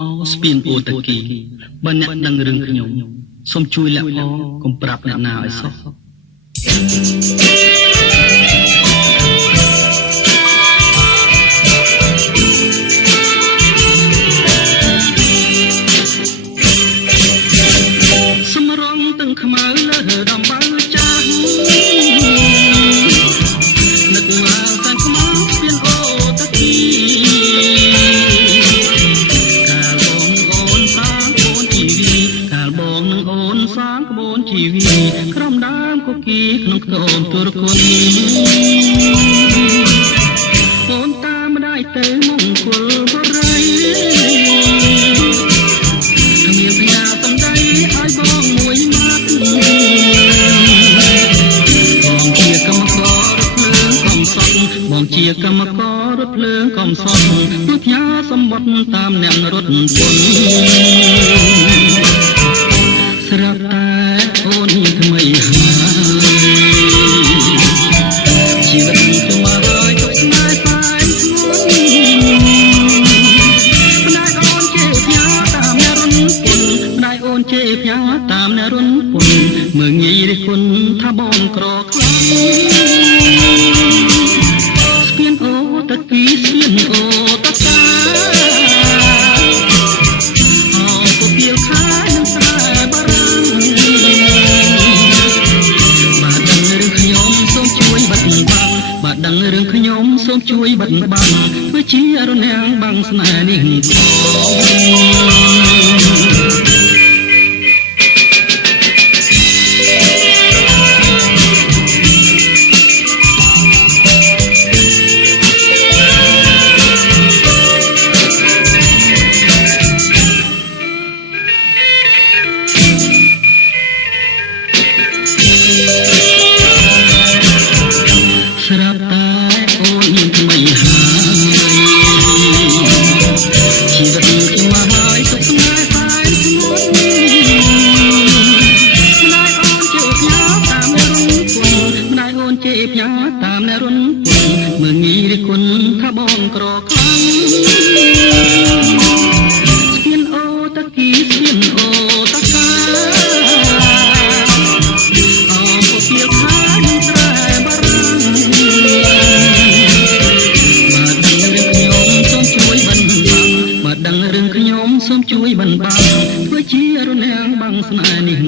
អូស្ពានអូតាគីបើអ្នកដឹងរឿងខ្ញុំសូមជួយលាក់អកុំប្រាប់អ្នកណាឲ្យសោះសម្រងទាំងខ្មៅលើដំបៅចាស់នឹកមកតែខ្មៅស្ពានអូតាគីក្រំដើមគគីក្នុងខ្ទមទុរគុណអូនតាមម្ដាយទៅមង្គលបរិយគ្មានផ្ញើសំដីឲ្យបងមួយម៉ាត់បងជាកម្មកររថភ្លើងកំសត់បងជាកម្មកររថភ្លើងកំសត់ទោះផ្ញើសម្បត្តិតាមអ្នករត់ពុនស្រាប់តែអូនថ្មីហើយជីវិតខ្ញុំមកហើយទុកស្នេហ៍ស្អាយស្ងួនម្ដាយអូនជេរផ្ញើតាមអ្នករុនពុនម្ដាយអូនជេរផ្ញើតាមអ្នករុនពុនមើងងាយរិះគន់ថាបងក្រខ្លាំងស្ពានអូតាគីស្ពានអូតាកាអូពពៀលខាយនឹងស្រែបារាំងបាទដឹងរឿងខ្ញុំសូមជួយបិទបាំងធ្វើជារនាំងបាំងស្នេហ៍នេះស្រាប់តែអូនថ្មីហើយជីវិតខ្ញុំមកហើយទុកស្នេហ៍ស្អាយស្ងួនម្ដាយអូនជេរផ្ញើតាមអ្នករុនពុនមើងងាយរិះគន់ថាបងក្រខ្លាំងស្ពានអូតាគីស្ពានអូតាកាអូពពៀលខាយនឹងស្រែបារាំងបើដឹងរឿងខ្ញុំសូមជួយបិណ្ឌបាំងធ្វើជារនាំងបាំងស្នេហ៍នេះ